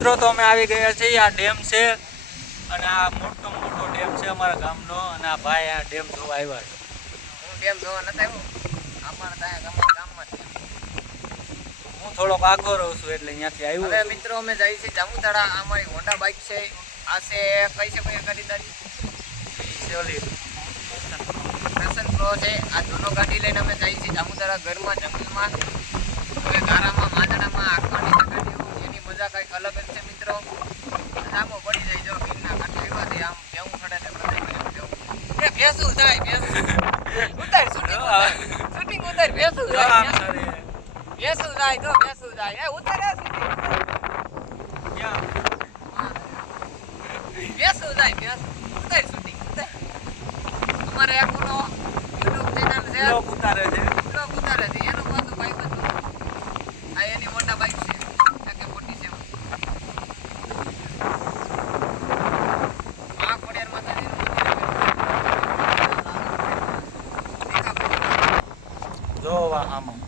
મિત્રો તો અમે આવી ગયા છીએ આ ડેમ છે અને આ મોટો ડેમ છે અમારા ગામનો અને આ ભાઈ આ ડેમ જોવા આવ્યા છે. હું ડેમ જોવા નતા આવ્યો અમારા ગામમાં હું થોડોક આગો રહું છું એટલે અહીંયાથી આવ્યો. હવે મિત્રો અમે જઈએ છીએ જામુતળા. આ મારી હોન્ડા બાઇક છે. આ છે કઈ છે ભાઈ ગાડી તારી? છે ઓલી પેશન પ્રો છે. આ જૂનો ગાડી લઈને અમે જઈએ છીએ જામુતળા. ઘરમાં જંગલમાં હવે ગારામાં માંદડામાં આંખવાની ગાડીઓ એની મજા કંઈક અલગ જ છે મિત્રો. આમો પડી જાય જો ગીરના કાંઠે આવ્યાથી આમ કેવું ખડે છે બધા કેવું એ ભેસું જાય ભેસું ઉતાર શૂટિંગ ઉતાર ભેસું જાય ભેસું જાય તો ભેસું જાય એ ઉતારે શૂટિંગ ભેસું જાય ભેસું ઉતાર શૂટિંગ ઉતાર. અમારે એકોનો યુટ્યુબ ચેનલ છે બ્લોગ ઉતારે છે. બ્લોગ ઉતારે છે એનું પાછું ભાઈ બધું આ એની મોટા બાઈક છે AK-47 આ ખોડિયાર માતાજીનું મંદિર જોવા આમાં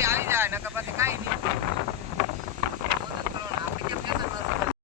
આવી જાય નકર પછી કાંઈ નહીં.